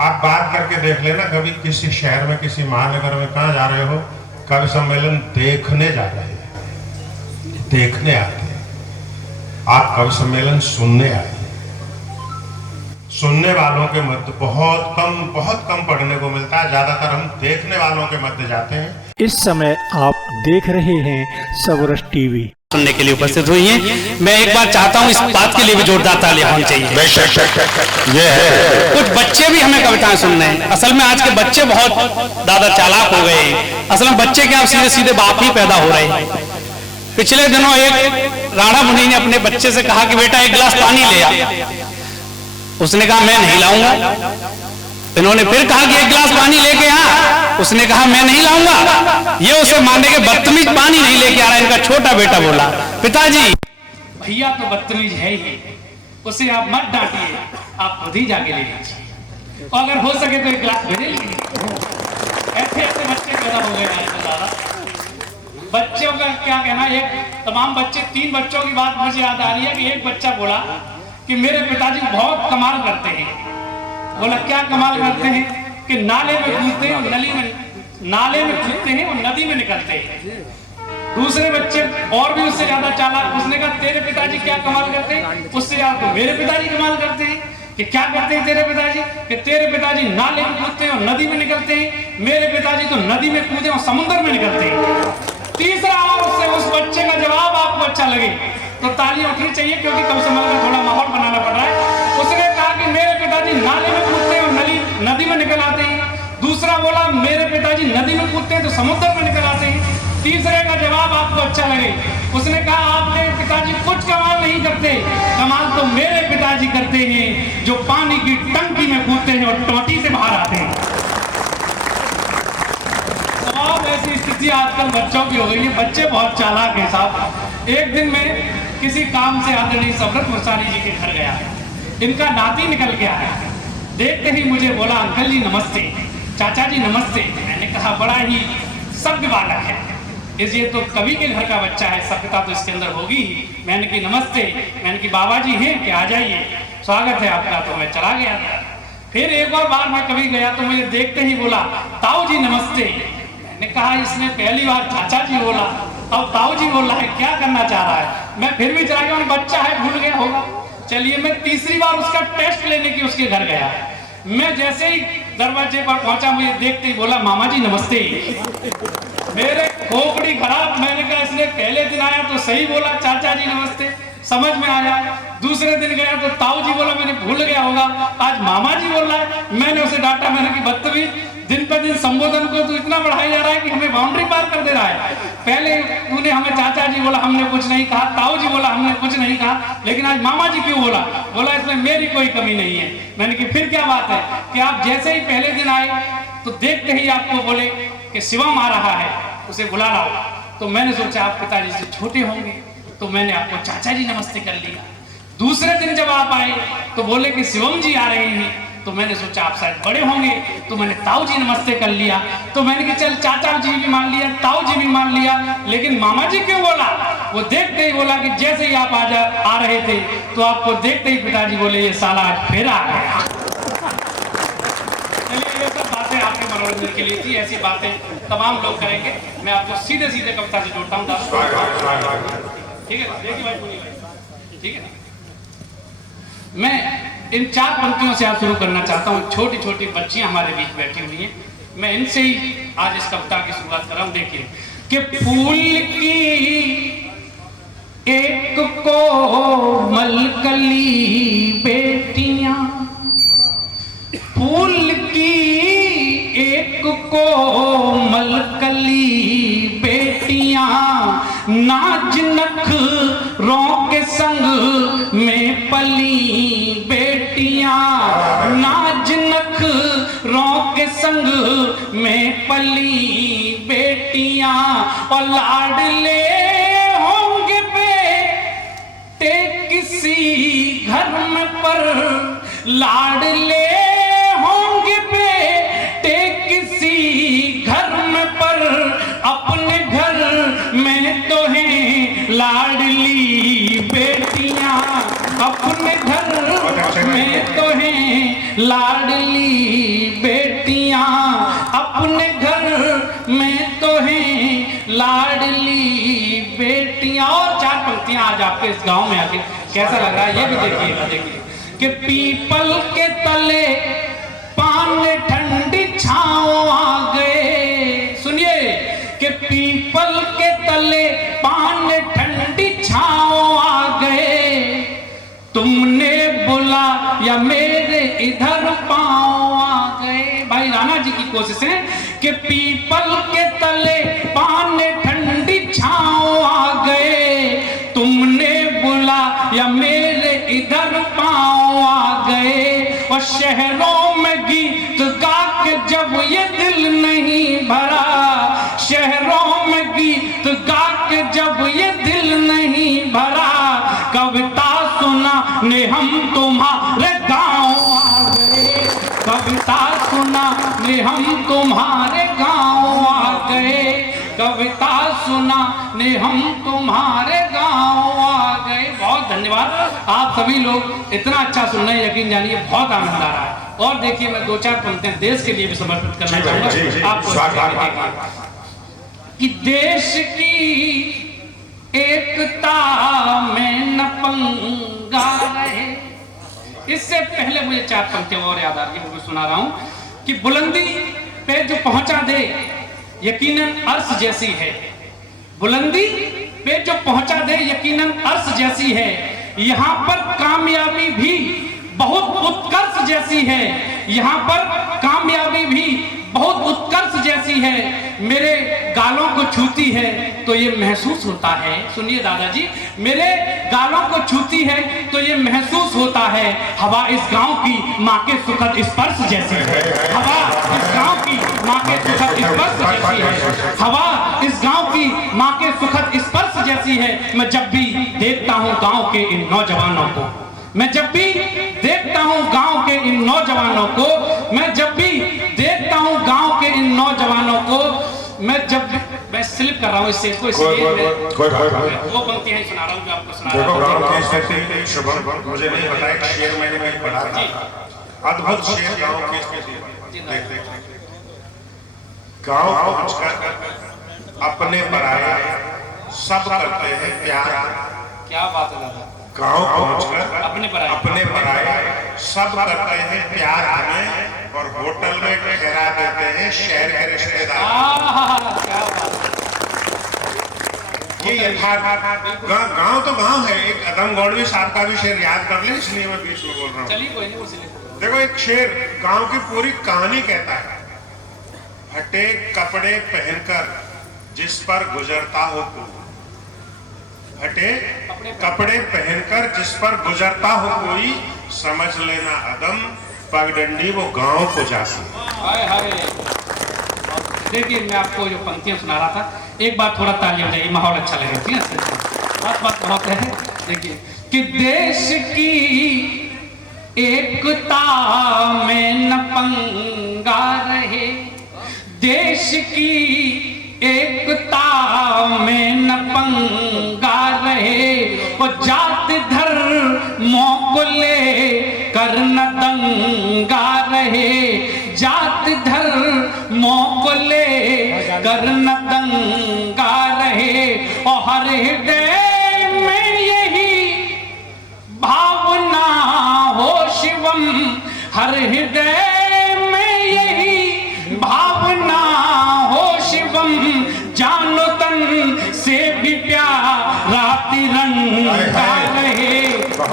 आप बात करके देख लेना, कभी किसी शहर में, किसी महानगर में कहाँ जा रहे हो, कवि सम्मेलन देखने जा रहे हैं, देखने आते हैं। आप कवि सम्मेलन सुनने आए। सुनने वालों के मध्य बहुत कम पढ़ने को मिलता है, ज्यादातर हम देखने वालों के मध्य जाते हैं। इस समय आप देख रहे हैं सबरस टीवी। सुनने के लिए उपस्थित हुई हैं। मैं एक बार चाहता हूं, इस बात के लिए भी जोरदार तालियां होनी चाहिए। कुछ बच्चे भी हमें कविताएं सुनने हैं। असल में आज के बच्चे बहुत ज्यादा चालाक हो गए हैं। असल में बच्चे क्या, सीधे सीधे बाप ही पैदा हो रहे हैं। पिछले दिनों एक राणा मुनि ने अपने बच्चे से कहा कि बेटा एक गिलास पानी ले आ। उसने कहा मैं नहीं लाऊंगा। इन्होंने फिर कहा कि एक गिलास पानी लेके आ। उसने कहा मैं नहीं लाऊंगा। ये उसे मारने के बदतमीज पानी नहीं लेके आ रहा। इनका छोटा बेटा बोला, पिताजी भैया तो बदतमीज है ही, उसे आप मत डांटिए, आप खुद ही जाके ले लीजिए, और अगर हो सके तो एक गिलास मेरे लिए। ऐसे ऐसे बच्चे पैदा हो गए हैं। बच्चों का क्या कहना, एक तमाम बच्चे, 3 बच्चों की बात मुझे याद आ रही है कि एक बच्चा बोला कि मेरे पिताजी बहुत कमाल करते हैं। बोला क्या कमाल करते हैं कि नाले में कूदते हैं, नाले में कूदते हैं और नदी में निकलते हैं। दूसरे बच्चे और भी उससे ज्यादा चालाक, उसने कहा तेरे पिताजी क्या कमाल करते हैं, उससे ज्यादा तो मेरे पिताजी कमाल करते हैं। कि क्या करते हैं तेरे पिताजी, कि तेरे पिताजी नाले में कूदते हैं और नदी में निकलते हैं, मेरे पिताजी तो नदी में कूदे और समुद्र में निकलते हैं। तीसरा, और उससे उस बच्चे का जवाब आपको अच्छा लगे तो तालियां उठनी चाहिए, क्योंकि कम से कम थोड़ा माहौल बनाना पड़ रहा है। उसने कहा कि मेरे पिताजी नाले में कूदते हैं और नदी में निकल आते हैं। दूसरा बोला मेरे पिताजी नदी में कूदते हैं तो समुद्र में निकल आते हैं। तीसरे का जवाब आपको अच्छा लगे, उसने कहा आपके पिताजी कुछ कमाल नहीं करते, कमाल तो मेरे पिताजी करते हैं जो पानी की टंकी में कूदते हैं और टोटी से बाहर आते हैं। अब ऐसी स्थिति आजकल बच्चों की हो गई है। बच्चे बहुत चालाक हैं साहब। एक दिन मैं किसी काम से आदरणीय सबरत मुर्सानी जी के घर गया। इनका नाती निकल के आया। देखते ही मुझे बोला अंकल जी नमस्ते, चाचा जी नमस्ते। मैंने कहा बड़ा ही सभ्य बालक है, इसलिए तो कवि के घर का बच्चा है, सभ्यता तो इसके अंदर होगी ही। मैंने की नमस्ते, मैंने की बाबा जी हैं कि आ जाइए, स्वागत है आपका। तो मैं चला गया। फिर एक और बार मैं कभी गया तो मुझे देखते ही बोला ताऊ जी नमस्ते। मैंने कहा इसने पहली बार चाचा जी बोला, अब ताऊ जी बोल रहा है, क्या करना चाह रहा है। मैं फिर भी चला गया, बच्चा है भूल गया होगा। चलिए मैं तीसरी बार उसका टेस्ट लेने की उसके घर गया। मैं जैसे ही दरवाजे पर पहुंचा, मुझे देखते ही बोला मामा जी नमस्ते। मेरे खोपड़ी खराब। मैंने कहा इसने पहले दिन आया तो सही बोला चाचा जी नमस्ते, समझ में आया। दूसरे दिन गया तो ताऊ जी बोला, मैंने भूल गया होगा, आज मामा जी बोल रहा है। मैंने उसे डांटा, मैंने कि बदतमीज, दिन पे दिन संबोधन को तो इतना बढ़ाया जा रहा है कि हमें बाउंड्री पार कर दे रहा है। पहले तूने हमें चाचा जी बोला, हमने कुछ नहीं कहा, ताऊ जी बोला, हमने कुछ नहीं कहा, लेकिन आज मामा जी क्यों बोला। बोला इसमें मेरी कोई कमी नहीं है। मैंने कि फिर क्या बात है कि आप जैसे ही पहले दिन आए तो देखते ही आपको बोले कि शिवम आ रहा है, उसे बुला लाओ। तो मैंने सोचा आप पिताजी से छोटे होंगे, तो मैंने आपको चाचा जी नमस्ते कर लिया। दूसरे दिन जब आप आए तो बोले कि शिवम जी आ रहे हैं, तो मैंने सोचा आप शायद बड़े होंगे, तो मैंने ताऊ जी नमस्ते कर लिया। तो मैंने कि चल चाचा जी भी मान लिया, ताऊ जी भी मान लिया, लेकिन मामा जी क्यों बोला। वो देखते ही बोला कि जैसे ही आप आ रहे थे तो आपको देखते ही पिताजी बोले ये साला आज फिर आ गया। चलिए ये सब बातें आपके मनोरंजन के लिए थी, ऐसी बातें तमाम लोग करेंगे। मैं आपको सीधे सीधे कविता से जोड़ता हूँ, ठीक है भाई, ठीक है। मैं इन 4 पंक्तियों से आप शुरू करना चाहता हूँ। छोटी छोटी बच्चियां हमारे बीच बैठी हुई हैं, मैं इनसे ही आज इस कविता की शुरुआत कर रहा हूँ। देखिए कि फूल की एक कोमल कली बेटियां, फूल की एक कोमल कली बेटियां, नाज नखरों के संग में पली बेटियां, नाज नखरों के संग में पली बेटियां, और लाडले होंगे बेटे किसी घर में पर, लाडले होंगे बेटे किसी घर में पर, अपने घर में तो हैं लाडली बेटियां, अपने घर में तो हैं लाडली पंक्तियां आज आपके इस गांव में आके कैसा लग रहा है ये भी देखिएगा। देखिए कि पीपल के तले पान ठंडी छाँव आ गए। सुनिए कि पीपल के तले पान ठंडी छाँव आ गए, तुमने बुला या मेरे इधर पाँव आ गए। भाई राणा जी की कोशिश है कि पीपल के तले पान ठंडी छाँव आ गए, तुमने बुला या मेरे इधर पाँव आ गए। और शहरों में गीत गा के जब ये दिल नहीं भरा, शहरों में गीत गा के जब ये दिल नहीं भरा, कविता सुना ने हम तुम्हारे गाँव आ गए, कविता सुना ने हम तुम्हारे गाँव आ गए, कविता सुना ने हम तुम्हारे गाँव आ गए। बहुत धन्यवाद, आप सभी लोग इतना अच्छा सुन रहे हैं, यकीन जानिए बहुत आनंद आ रहा है। और देखिए मैं 2-4 पंक्तियां देश के लिए भी समर्पित करना चाहूंगा आपको कि देश की एकता में न पंगा रहे। इससे पहले मुझे 4 पंक्तियां और याद आ रही है, वो सुना रहा हूं कि बुलंदी पे जो पहुंचा दे यकीनन अर्श जैसी है, बुलंदी पे जो पहुंचा दे यकीनन अर्श जैसी है, यहाँ पर कामयाबी भी बहुत उत्कर्ष जैसी है, यहाँ पर कामयाबी भी बहुत उत्कर्ष जैसी है, मेरे गालों को छूती है तो ये महसूस होता है। सुनिए दादाजी, मेरे गालों को छूती है तो ये महसूस होता है, हवा इस गांव की माँ के सुखद स्पर्श जैसी है, हवा इस गांव की माँ के सुखद स्पर्श जैसी है, हवा इस गांव की माँ के सुखद स्पर्श जैसी है। मैं जब भी देखता हूँ गांव के इन नौजवानों को, मैं जब भी देखता हूँ गांव के इन नौजवानों को, मैं जब भी देखता हूँ गांव के इन नौजवानों को, मैं जब मैं स्लिप कर रहा हूँ इससे इसको, इसलिए वो पंक्तियां ही सुना रहा हूँ जो आपको सुना रहा हूँ। गांव की स्थिति शुभम मुझे नहीं पता, एक शेर मैंने कहीं पढ़ा था, अद्भुत शेर गांव की स्थिति। गांव पहुंचकर अपने पराये सब करते हैं प्यार। क्या बात है दादा, गांव पहुंचकर अपने पराये सब करते हैं प्यार हमें, और होटल में ठहरा देते हैं शहर के रिश्तेदार। ये यथार्थ गांव तो गांव है। एक अदम गौड़वी साहब का भी शेर याद कर ले, इसलिए मैं बीच में बोल रहा हूँ। चलिए कोई नहीं, देखो एक शेर गांव की पूरी कहानी कहता है, फटे कपड़े पहनकर जिस पर गुजरता हो कोई, फटे कपड़े पहनकर जिस पर गुजरता हो कोई, समझ लेना अदम पगडंडी वो गांव को जाती। हाय हाय, देखिए मैं आपको जो पंक्तियां सुना रहा था, एक बार थोड़ा ताली हो जाएगी, माहौल अच्छा लगेगा, ठीक है। बात बहुत है। देखिए कि देश की एकता में न पंगा रहे, देश की एकता में न पंगा रहे, वो जात धर्मों को ले कर न दंगा रहे, जात धर्मों को ले कर न दंगा रहे। और हर हृदय में यही भावना हो शिवम, हर हृदय में यही भावना हो शिवम, जानो तन से भी प्यारा तिरंगा रहे,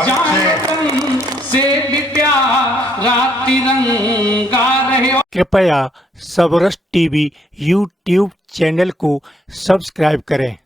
जानो तन से भी प्यारा तिरंगा रहे। कृपया सबरस टीवी यूट्यूब चैनल को सब्सक्राइब करें।